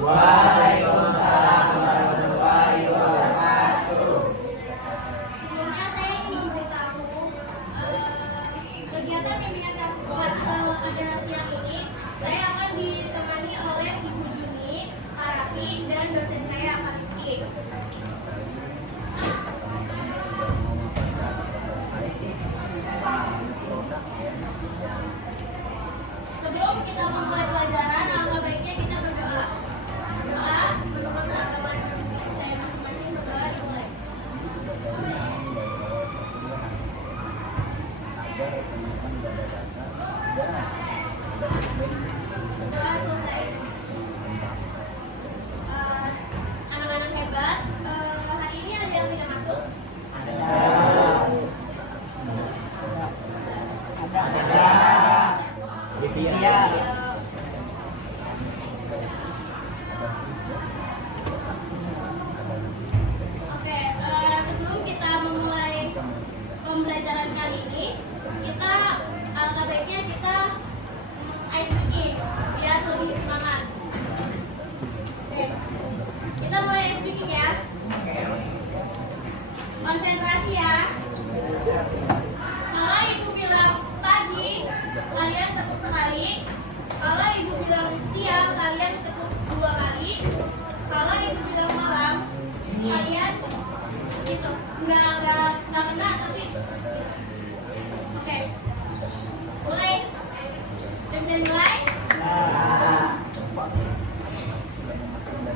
Waalaikumsalam warahmatullahi wabarakatuh. Sebelumnya saya ingin memberitahu kegiatan pimpinan kelas pada siang ini saya akan ditemani oleh Ibu Juni, Pak Raffi, dan dosen saya Pak Rifki. Sebelum kita memulai pelajaran, alangkah baiknya kita berdoa. Doa menurut agama saya masing-masing, berdoa dimulai. Doa selesai. Anak-anak hebat, hari ini ada yang tidak masuk? Oke, sebelum kita memulai pembelajaran kali ini, kita alangkah baiknya kita ice breaking biar lebih semangat. Oke, kita mulai ice breaking ya. Konsentrasi ya. Kalau ibu bilang pagi, kalian tekuk sekali. Kalau ibu bilang siang, kalian tekuk 2 kali. Kalau ibu bilang malam, kalian gitu nggak kena tapi oke. Mulai. Bisa mulai.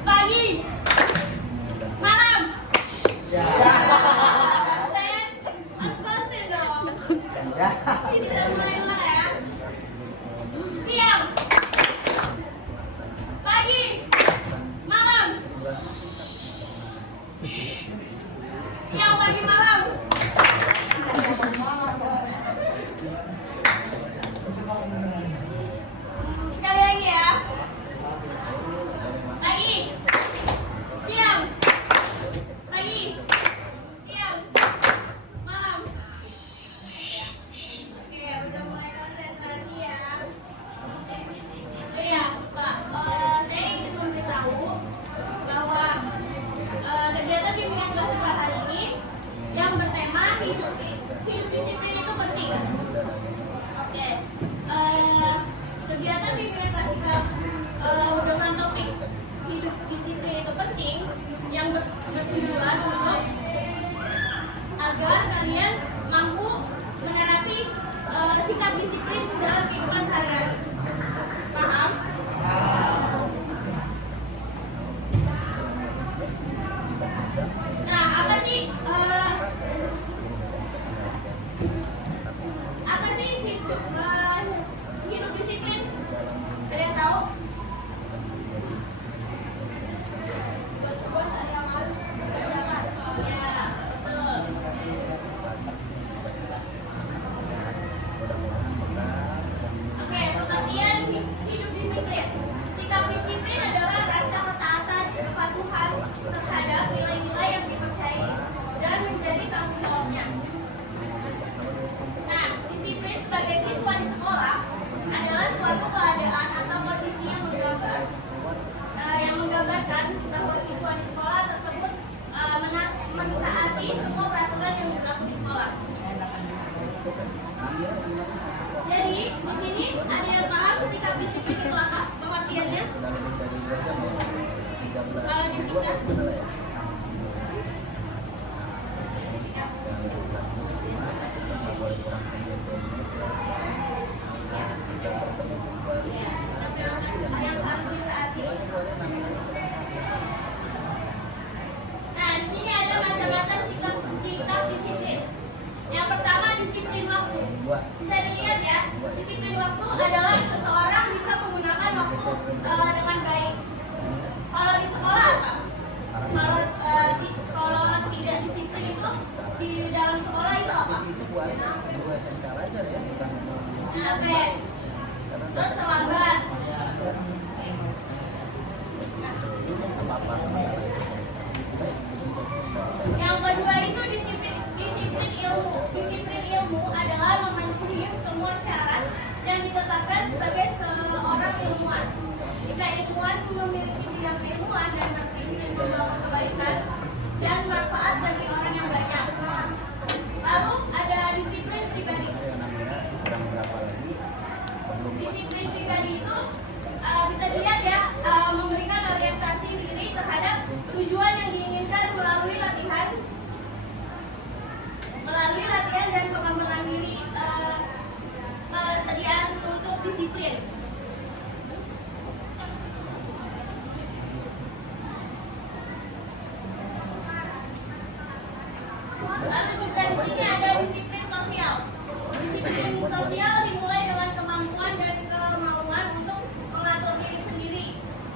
Pagi, malam. Konsen, harus konsen dong. Ini kita mulai ya. Siang, pagi, malam. Siang, pagi, malam. Sekali lagi ya. Pagi, siang, pagi, siang, malam. Oke, udah mulai konsentrasi ya. Oh iya, Pak, saya ingin memberitahu bahwa kegiatan bimbingan kelas 4 hari ini yang bertema hidup disiplin itu penting. Oke, kegiatan bimbingan kelas 3 dengan topik hidup disiplin itu penting yang bertujuan untuk agar kalian mampu menerapi sikap disiplin dalam kehidupan sehari-hari. Paham? Nah, apa sih hidup disiplin? Ada yang tahu? Bos ada yang harus kerjakan. Ya, betul. Oke, pengertian hidup disiplin. Sikap disiplin adalah rasa ketaatan kepatuhan terhadap nilai-nilai yang dipercayai dan menjadi tanggung jawabnya. Nah, disiplin sebagai siswa di sekolah adalah suatu keadaan atau kondisi yang menggambarkan bahwa siswa di sekolah tersebut mentaati semua peraturan yang berlaku di sekolah. Jadi, di sini ada yang paham sikap disiplin itu apa? Pengertiannya? Disingkat. Nah, di sini ada macam-macam sikap disiplin. Yang pertama, disiplin waktu. Bisa dilihat ya, disiplin waktu adalah seseorang bisa menggunakan waktu dengan baik. Kalau di sekolah apa? Kalau tidak disiplin itu di dalam sekolah itu apa? Capek, terus terlambat. Yang kedua itu disiplin ilmu. Disiplin ilmu adalah memenuhi semua syarat yang ditetapkan sebagai seorang ilmuwan. Jika ilmuwan memiliki bidang ilmuwan dan berprinsip membawa kebaikan dan manfaat bagi orang yang banyak. Lalu ada disiplin pribadi. Disiplin pribadi itu bisa dilihat ya, memberikan orientasi diri terhadap tujuan yang diinginkan melalui latihan dan pengembangan diri, kesediaan untuk disiplin. Lalu juga di sini ada disiplin sosial. Disiplin sosial dimulai dengan kemampuan dan kemauan untuk mengatur diri sendiri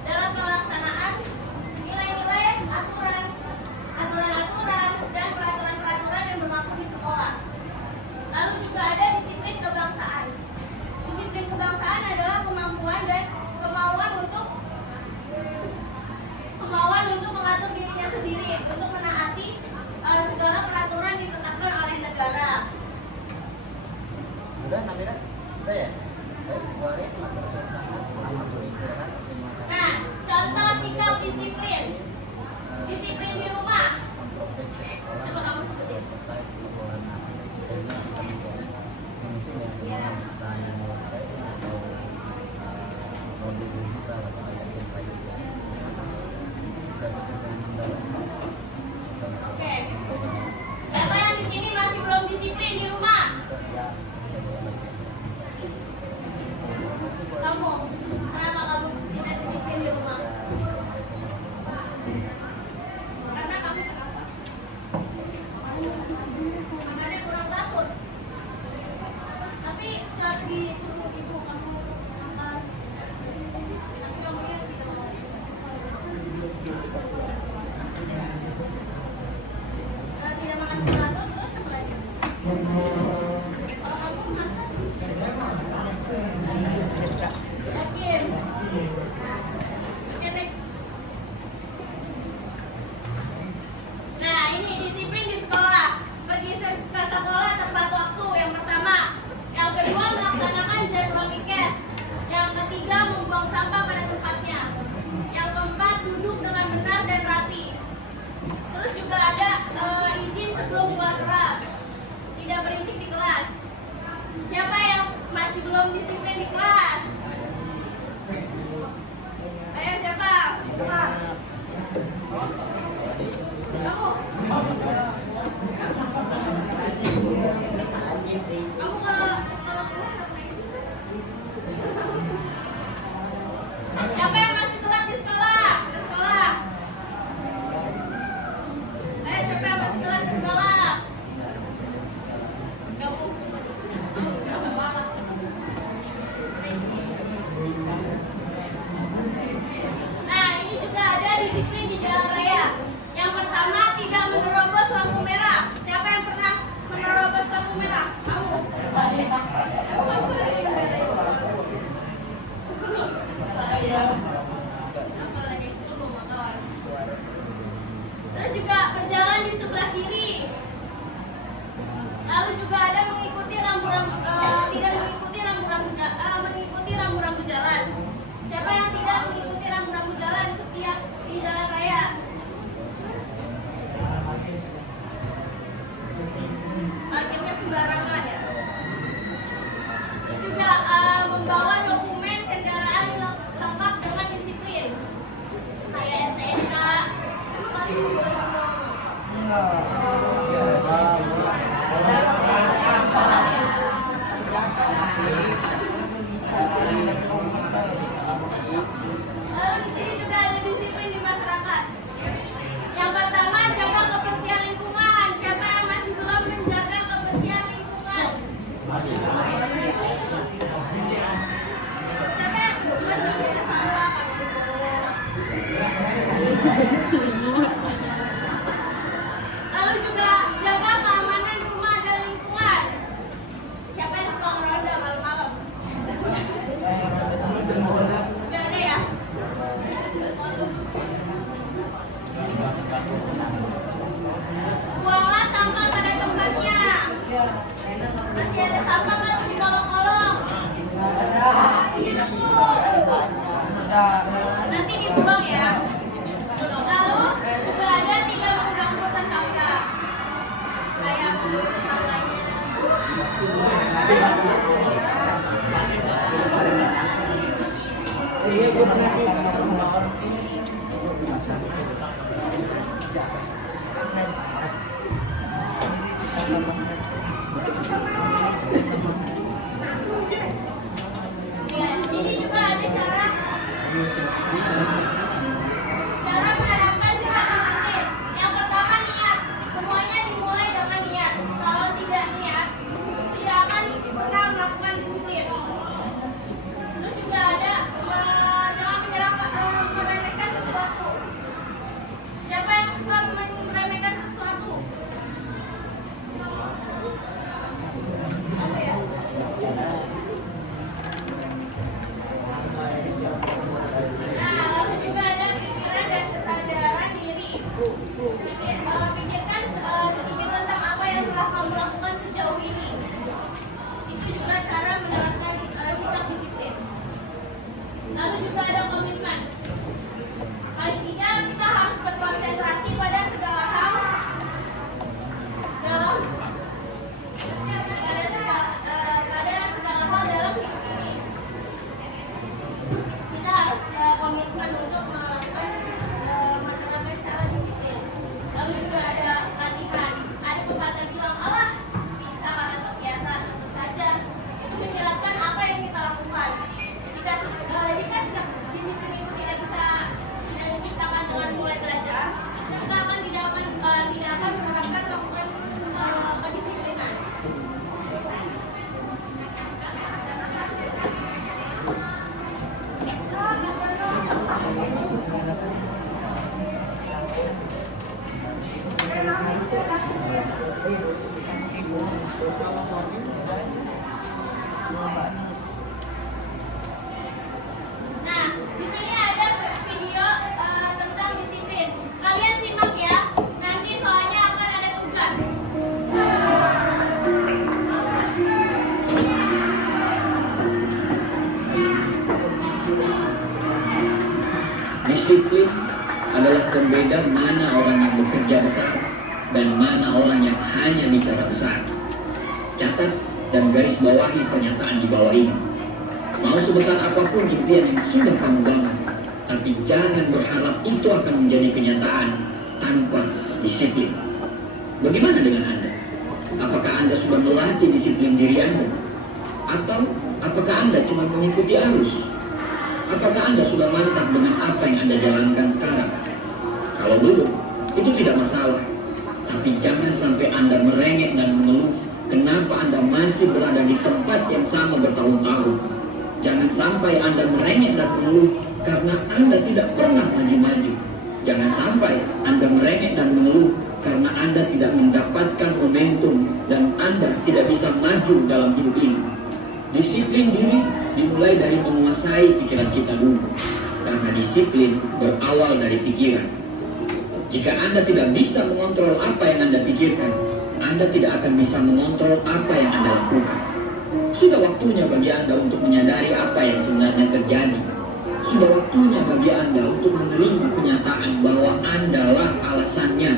dalam pelaksanaan nilai-nilai, aturan-aturan dan peraturan-peraturan yang berlaku di sekolah. Lalu juga ada disiplin kebangsaan. Disiplin kebangsaan adalah kemampuan dan kemauan untuk mengatur dirinya sendiri untuk menaati segala peraturan ditetapkan oleh negara. Udah Namira? Udah ya? Nah, contoh sikap disiplin. Disiplin di rumah. Coba kamu sebutin. Oke. Siapa yang di sini masih belum disiplin di rumah? Kamu. Kenapa kamu tidak disiplin di rumah? Karena kamu kenapa? Makanya kurang takut. Tapi saat disuruh ibu kamu makan, nanti kamu yang tidak mau. Tidak makan gelato, terus apa lagi? Kalau kamu makan, yakin? Oke, next. Nah, ini disiplin di sekolah. Pergi ke sekolah tepat waktu yang pertama. Yang kedua, melaksanakan jadwal piket. Yang ketiga, membuang sampah pada tempatnya. Yang keempat, duduk dengan benar dan rapi. Terus juga ada izin sebelum keluar kelas. Tidak berisik di kelas. Siapa yang masih belum disiplin di kelas? Ayo siapa? Kamu. Siapa yang masih telat di sekolah? Ke sekolah. Ayo siapa yang masih telat di sekolah? Kamu. Nah, ini juga ada disiplin di jalan raya. Yang pertama, tidak menerobos lampu merah. Siapa yang pernah menerobos lampu merah? Kamu. Terus juga berjalan di sebelah kiri. Lalu juga ada mengikuti mengikuti rambu-rambu jalan. Siapa yang tidak mengikuti rambu-rambu jalan setiap di jalan raya? Parkirnya sembarangan ya. Juga membawa dokumen kendaraan lengkap dengan disiplin. Kayak STNK. Lalu di sini juga ada disiplin di masyarakat. Yang pertama, jaga kebersihan lingkungan. Siapa yang masih belum menjaga kebersihan lingkungan? Siapa yang bersihin sampah? Lalu juga jaga keamanan rumah dan lingkungan. Siapa yang suka ngeronda malam-malam? Gak ada ya? Buanglah sampah pada tempatnya. Masih ada sampah kan di kolong-kolong? Nanti dibuang ya. Ya, di sini juga ada cara menerapkan sifat disiplin. Yang pertama niat. Semuanya dimulai dengan niat. Kalau tidak niat, tidak akan pernah melakukan disiplin. Terus juga ada jangan meremehkan sesuatu. Siapa yang suka meremehkan sesuatu? Apa ya? Nah, lalu juga ada pikiran dan kesadaran diri. Pikirkan sedikit tentang apa yang telah kamu lakukan sejauh ini. Itu juga cara menerapkan sikap disiplin. Lalu juga ada komitmen. Paling tidak kita harus berkonsentrasi pada segala hal dalam hidup ini. Kita harus komitmen untuk menerapkan cara disiplin. Lalu juga ada latihan. Ada pepatah bilang, Allah bisa karena terbiasa. Tentu saja itu menjelaskan apa yang kita lakukan. Jika sikap disiplin itu tidak bisa diciptakan dengan mulai belajar, kita akan tidak akan menerapkan melakukan kedisiplinan. Nah, di sini ada video tentang disiplin. Kalian simak ya. Nanti soalnya akan ada tugas. Disiplin adalah pembeda mana orang yang bekerja besar dan mana orang yang hanya bicara besar. Catat dan garis bawahi pernyataan di bawah ini. Mau sebesar apapun impian yang sudah kamu bangun, tapi jangan berharap itu akan menjadi kenyataan tanpa disiplin. Bagaimana dengan Anda? Apakah Anda sudah melatih disiplin diri Anda? Atau apakah Anda cuma mengikuti arus? Apakah Anda sudah mantap dengan apa yang Anda jalankan sekarang? Kalau belum, itu tidak masalah. Tapi jangan sampai Anda merengek dan mengeluh kenapa Anda masih berada di tempat yang sama bertahun-tahun. Jangan sampai Anda merengek dan mengeluh karena Anda tidak pernah maju-maju. Jangan sampai Anda merengek dan mengeluh karena Anda tidak mendapatkan momentum dan Anda tidak bisa maju dalam hidup ini. Disiplin diri dimulai dari menguasai pikiran kita dulu. Karena disiplin berawal dari pikiran. Jika Anda tidak bisa mengontrol apa yang Anda pikirkan, Anda tidak akan bisa mengontrol apa yang Anda lakukan. Sudah waktunya bagi Anda untuk menyadari apa yang sebenarnya terjadi. Sudah waktunya bagi Anda untuk menerima kenyataan bahwa Anda lah alasannya.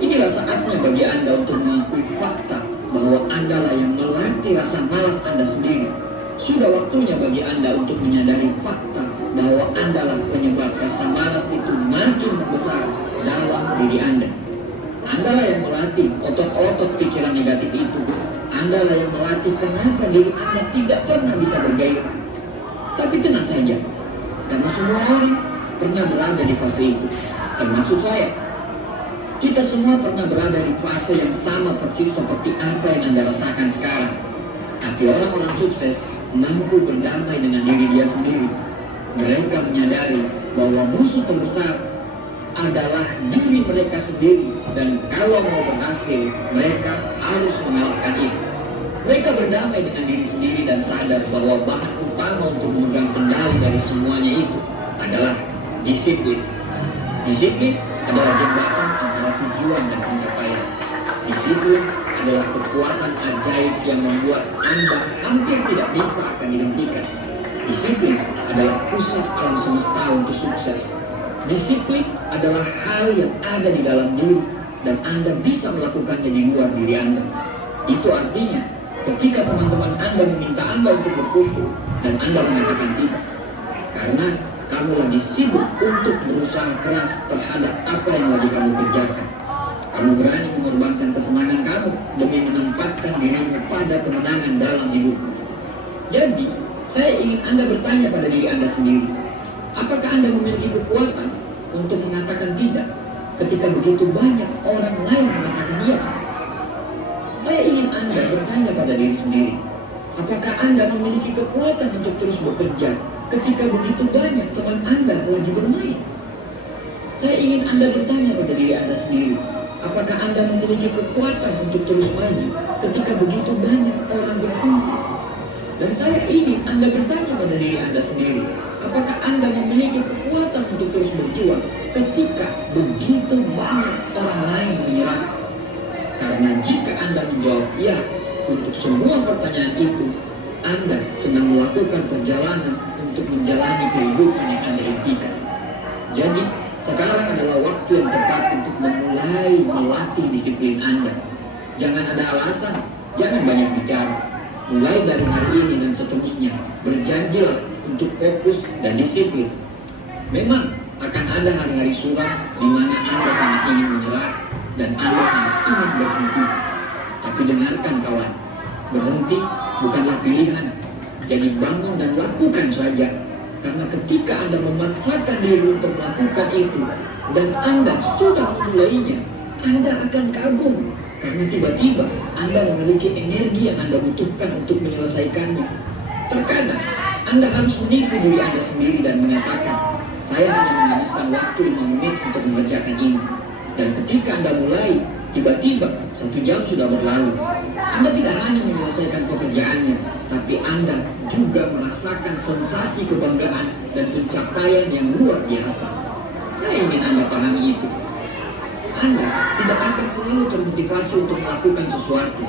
Inilah saatnya bagi Anda untuk mengakui fakta bahwa Anda lah yang melatih rasa malas Anda sendiri. Sudah waktunya bagi Anda untuk menyadari fakta bahwa Anda lah penyebab rasa malas itu makin membesar dalam diri Anda. Anda lah yang melatih otot-otot pikiran negatif itu. Anda lah yang melatih kenapa diri Anda tidak pernah bisa bergairah. Tapi tenang saja, karena semua orang pernah berada di fase itu, termasuk saya. Kita semua pernah berada di fase yang sama persis seperti apa yang Anda rasakan sekarang. Tapi orang-orang sukses mampu berdamai dengan diri dia sendiri. Mereka menyadari bahwa musuh terbesar adalah diri mereka sendiri, dan kalau mau berhasil, mereka harus mengalahkan itu. Mereka berdamai dengan diri sendiri dan sadar bahwa bahan utama untuk memegang kendali dari semuanya itu adalah disiplin. Disiplin adalah jembatan antara tujuan dan pencapaian. Disiplin adalah kekuatan ajaib yang membuat Anda hampir tidak bisa akan dihentikan. Disiplin adalah pusat alam semesta untuk sukses. Disiplin adalah hal yang ada di dalam diri dan Anda bisa melakukannya di luar diri Anda. Itu artinya ketika teman-teman Anda meminta Anda untuk berkumpul dan Anda mengatakan tidak? Karena kamu lagi sibuk untuk berusaha keras terhadap apa yang lagi kamu kerjakan. Kamu berani mengorbankan kesenangan kamu demi menempatkan dirimu pada kemenangan dalam hidupmu. Jadi, saya ingin Anda bertanya pada diri Anda sendiri, apakah Anda memiliki kekuatan untuk mengatakan tidak ketika begitu banyak orang lain mengatakan iya? Saya ingin Anda bertanya pada diri sendiri, apakah Anda memiliki kekuatan untuk terus bekerja ketika begitu banyak teman Anda lagi bermain? Saya ingin Anda bertanya pada diri Anda sendiri, apakah Anda memiliki kekuatan untuk terus maju ketika begitu banyak orang berkumpul? Dan saya ingin Anda bertanya pada diri Anda sendiri, apakah Anda memiliki kekuatan untuk terus berjuang ketika begitu banyak orang lain menyerah? Karena jika Anda menjawab ya untuk semua pertanyaan itu, Anda sedang melakukan perjalanan untuk menjalani kehidupan yang Anda impikan. Jadi, sekarang adalah waktu yang tepat untuk memulai melatih disiplin Anda. Jangan ada alasan, jangan banyak bicara. Mulai dari hari ini dan seterusnya, berjanjilah untuk fokus dan disiplin. Memang akan ada hari-hari suram di mana Anda sangat ingin menyerah dan Anda sangat ingin berhenti. Tapi dengarkan kawan, berhenti bukanlah pilihan. Jadi bangun dan lakukan saja. Karena ketika Anda memaksakan diri untuk melakukan itu dan Anda sudah memulainya, Anda akan kagum. Karena tiba-tiba Anda memiliki energi yang Anda butuhkan untuk menyelesaikannya. Terkadang Anda harus menipu diri Anda sendiri dan mengatakan, saya hanya menghabiskan waktu 5 menit untuk mengerjakan ini. Dan ketika Anda mulai, tiba-tiba 1 jam sudah berlalu. Anda tidak hanya menyelesaikan pekerjaannya, tapi Anda juga merasakan sensasi kebanggaan dan pencapaian yang luar biasa. Saya ingin Anda pahami itu. Anda tidak akan selalu termotivasi untuk melakukan sesuatu.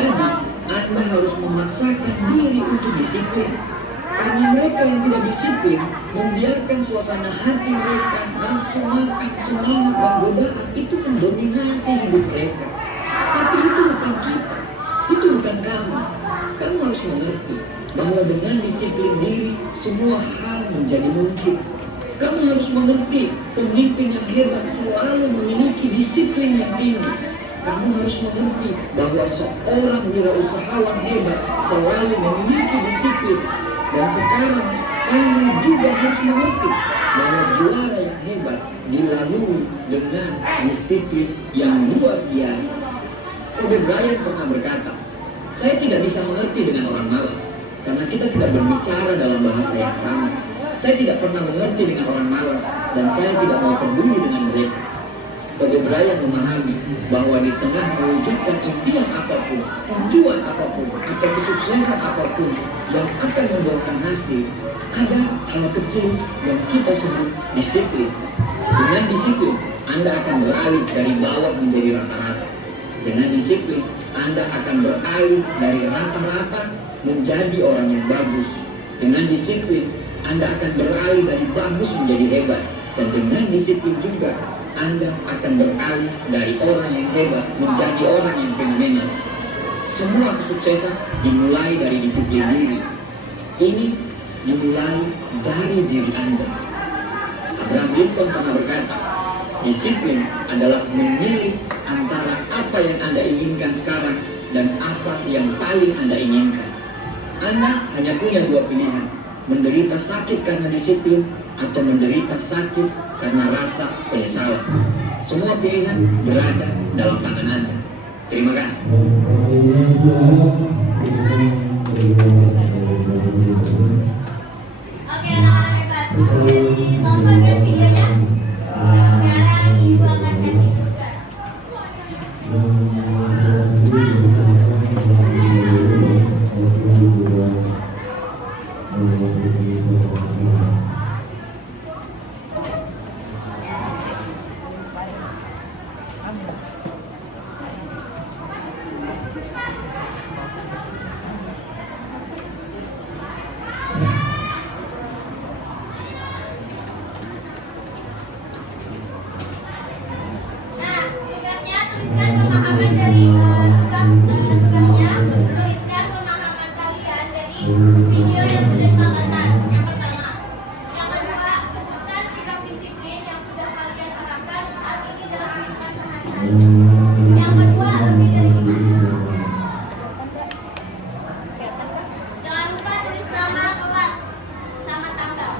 Jadi, Anda harus memaksakan diri untuk disiplin. Karena mereka yang tidak disiplin membiarkan suasana hati mereka, nafsu makan, semangat, dan godaan itu mendominasi hidup mereka. Tapi itu bukan kita, itu bukan kamu. Kamu harus mengerti bahwa dengan disiplin diri, semua hal menjadi mungkin. Kamu harus mengerti, pemimpin yang hebat selalu memiliki disiplin yang tinggi. Kamu harus mengerti bahwa seorang wirausahawan hebat selalu memiliki disiplin. Dan sekarang, kamu juga harus mengerti bahwa juara yang hebat dilalui dengan disiplin yang luar biasa. Kobe Bryant pernah berkata, saya tidak bisa mengerti dengan orang malas, karena kita tidak berbicara dalam bahasa yang sama. Saya tidak pernah mengerti dengan orang malas, dan saya tidak mau peduli dengan mereka. Kobe Bryant memahami bahwa di tengah mewujudkan impian apapun, tujuan apapun, atau kesuksesan apapun yang akan membuahkan hasil, ada hal kecil yang kita sebut disiplin. Dengan disiplin, Anda akan beralih dari bawah menjadi rata-rata. Dengan disiplin, Anda akan beralih dari rata-rata menjadi orang yang bagus. Dengan disiplin, Anda akan beralih dari bagus menjadi hebat. Dan dengan disiplin juga, Anda akan beralih dari orang yang hebat menjadi orang yang fenomenal. Semua kesuksesan dimulai dari disiplin diri. Ini dimulai dari diri Anda. Abraham Lincoln pernah berkata, disiplin adalah memilih antara apa yang Anda inginkan sekarang dan apa yang paling Anda inginkan. Anda hanya punya 2 pilihan, menderita sakit karena disiplin atau menderita sakit karena rasa penyesalan. Semua pilihan berada dalam tangan Anda. Terima kasih. Oke anak-anak hebat, ditonton kan videonya? Sekarang ibu akan kasih tugas. Yang kedua lebih dari 5. Jangan lupa tulis nama kelas sama tanggal.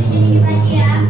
Sedikit lagi ya.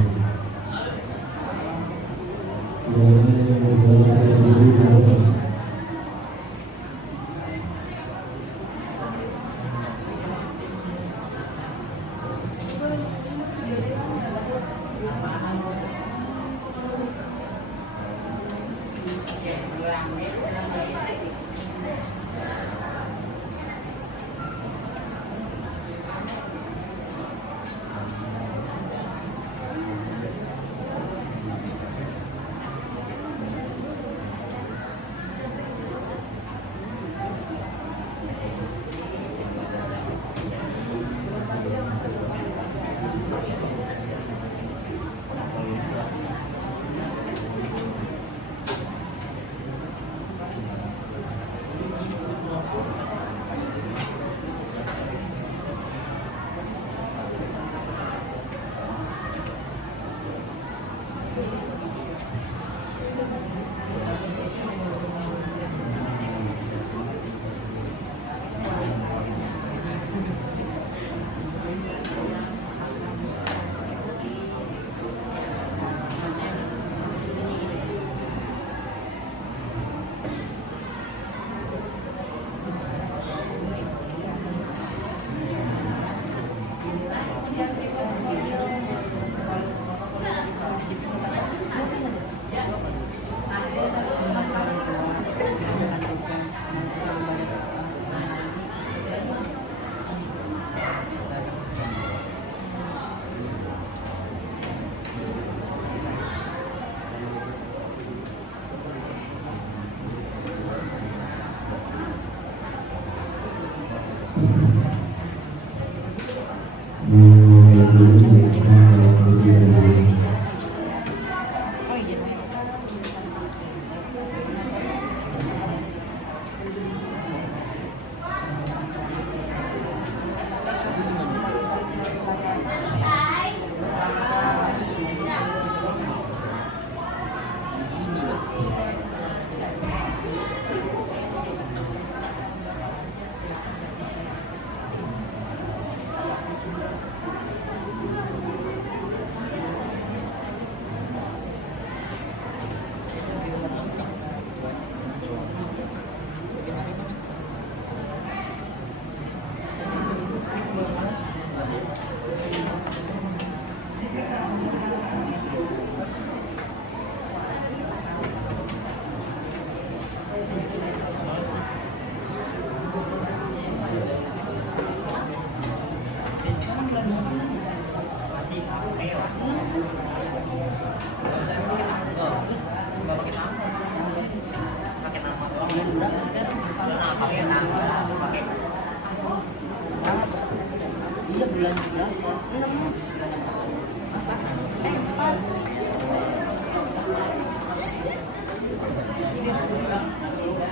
Iya bulan berapa? 6.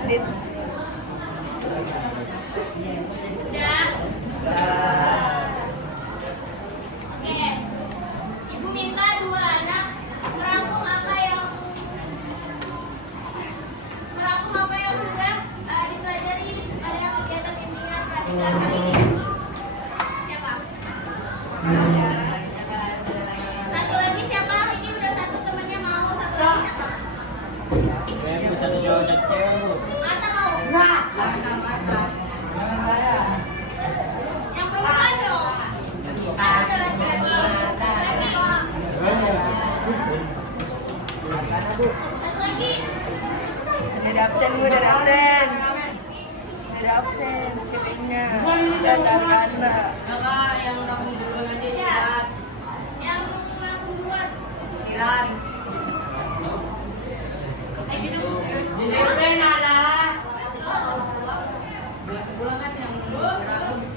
Dit. Udah? Oke. Ibu minta 2 anak merangkum apa yang sudah dipelajari pada kegiatan bimbingan praktika kali ini. Siapa? Satu lagi siapa? Ini udah satu temannya mau, satu lagi siapa? Satu cowok satu cewek bu. Mata mau? Enggak. Yang perempuan dong. Ada laki-laki. Satu lagi. Dari absen gue, dari absen. Dari absen, ceweknya. Sadar anak. Kakak yang rambut duluan aja Ya. istirahat. Yang langsung duluan. Istirahat. Disiplin adalah bulan kan yang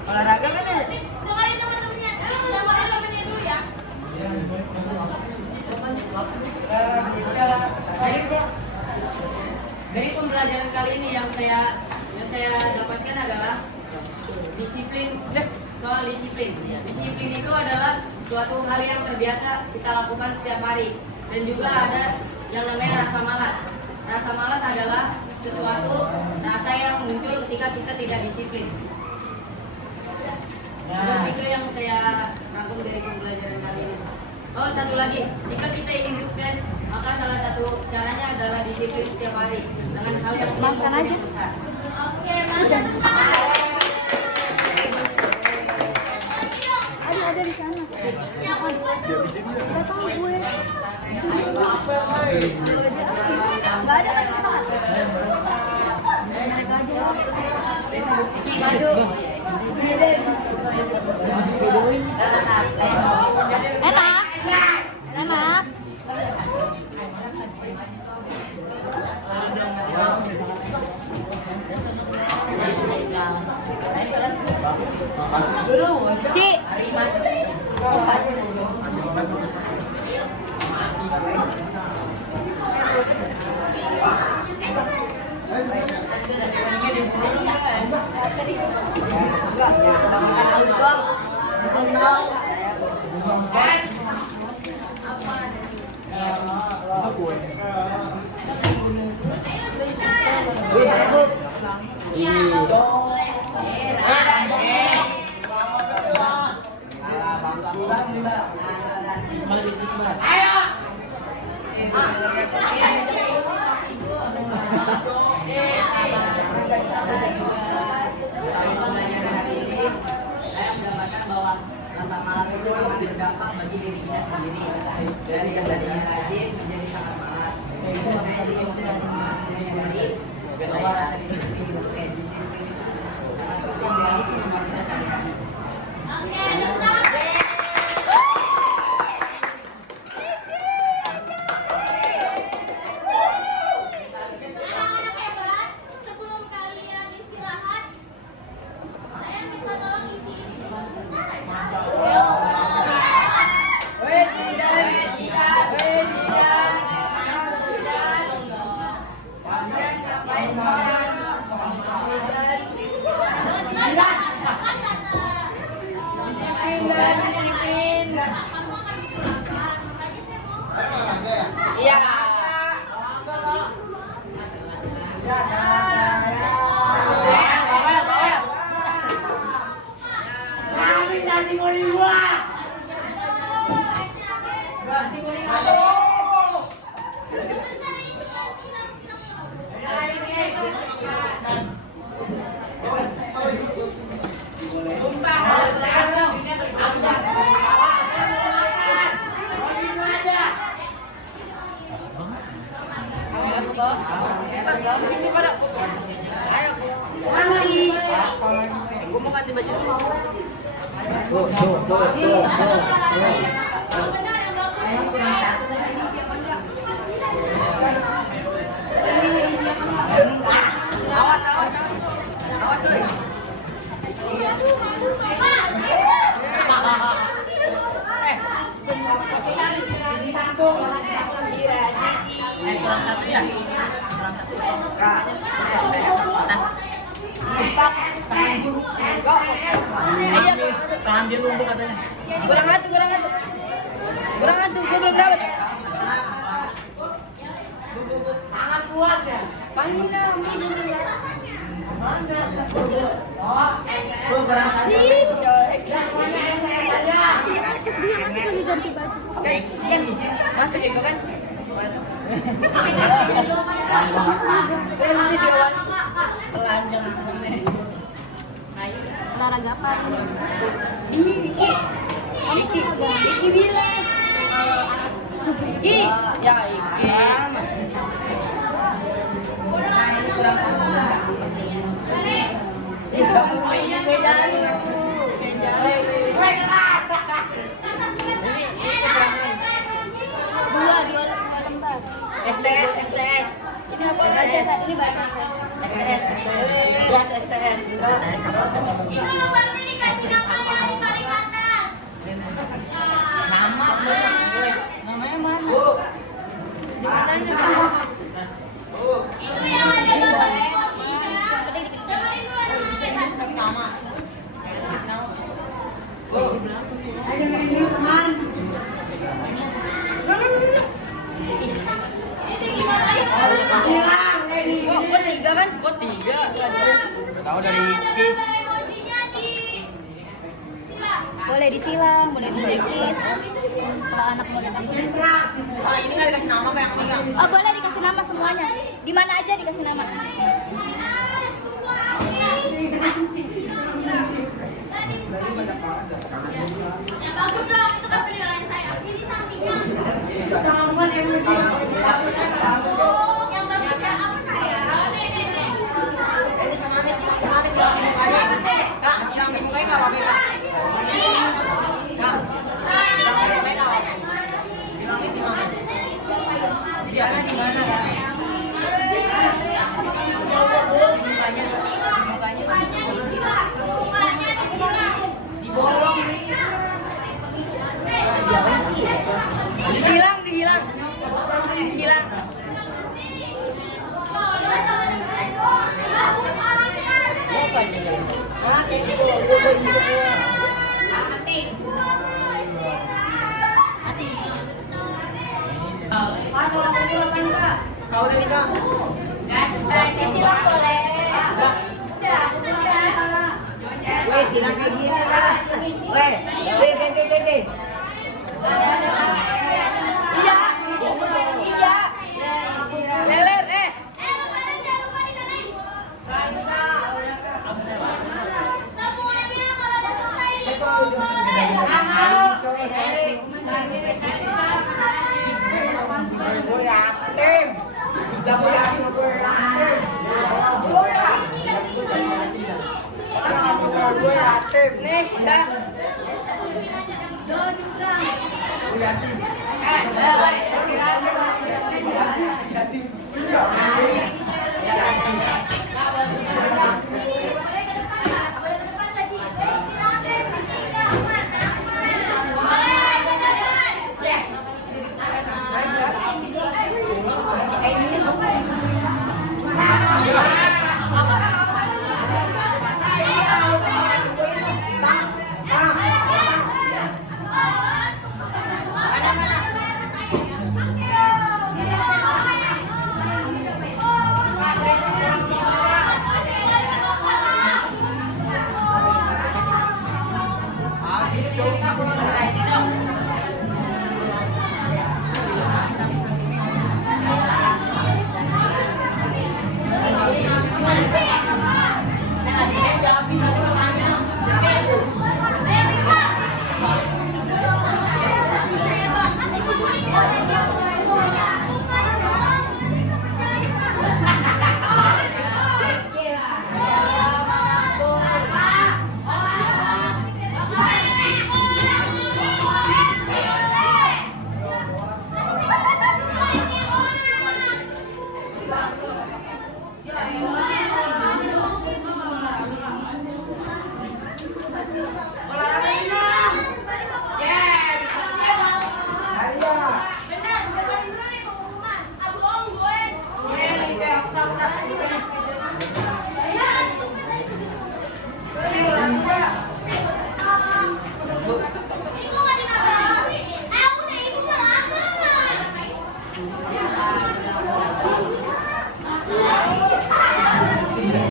Olahraga kan ya? Dengerin teman-temannya. Dengerin temannya dulu ya. Dari pembelajaran kali ini yang saya dapatkan adalah disiplin. Soal disiplin. Disiplin itu adalah suatu hal yang terbiasa kita lakukan setiap hari. Dan juga ada yang namanya rasa malas. Rasa malas adalah sesuatu rasa yang muncul ketika kita tidak disiplin. Itu yang saya rangkum dari pembelajaran kali ini. Oh, satu lagi, jika kita ingin sukses, maka salah satu caranya adalah disiplin setiap hari dengan hal yang Makan aja. besar. Oke, mantap teman. Ada di sana. Yang perempuan tuh. Gak tahu gue. Gak ada kan? Rizky maju. Enak. Enak. Ci. Rasa malas itu sangat berdampak bagi diri kita sendiri. Dari yang tadinya rajin menjadi sangat malas. Saya jadi menyadari bahwa rasa disiplin itu disiplin itu sangat penting dari kehidupan kita sehari-hari. Anak-anak hebat, sebelum kalian istirahat, saya minta tolong isi ini sebentar aja. Kamu akan dikerahkan, makanya saya mau. Iya. Sini pada. Ayo. Mana nih? Gua mau ganti baju dulu. Yang benar, yang bagus. Awas, awas. Awas, woy. Tahan dia lumpuh katanya. Kurang satu, kurang satu. Kurang satu, gue belum dapat. Sangat kuat ya. Panggil dong. Sih, Dia masuk lagi ganti baju. Oke, kan masuk ya kan? Masuk. Dan ini dia Wan. telanjang sebenarnya. Olahraga apa ini? Ini Diki. Diki bilang. Diki. Ya, Diki. Kamu main beda lu. Dua lembar. STS. Ini apa saja? Ini banyak. STS. Itu lembarnya dikasih namanya di paling atas. Namanya mana? Di mananya? Itu yang ada gambarnya emojinya. Dengerin dulu anak-anak. Itu gimana ya? Kok tiga kan? Kok tiga? Tahu dari Yang ada Diki. gambar emojinya di silang. Boleh disilang, boleh dijepit. Kalau anak mau datang ke sini. Oh, ini nggak dikasih nama apa yang pegang? Oh, boleh dikasih nama semuanya. Di mana aja dikasih nama. Ya bagus dong, itu kan penilaian saya. Ini sampingnya. Oh, yang bagus ya apa saya? Nih. Ini manis. Kau udah nikah? Silang boleh. Weh, silang kayak gini lah. Weh, deh. Iya. Iya. Leler, Jangan lupa didoain. Semuanya kalau udah selesai Gue yatim. Udah gue yatim, gue yatim. Gue yatim. Nih, udah.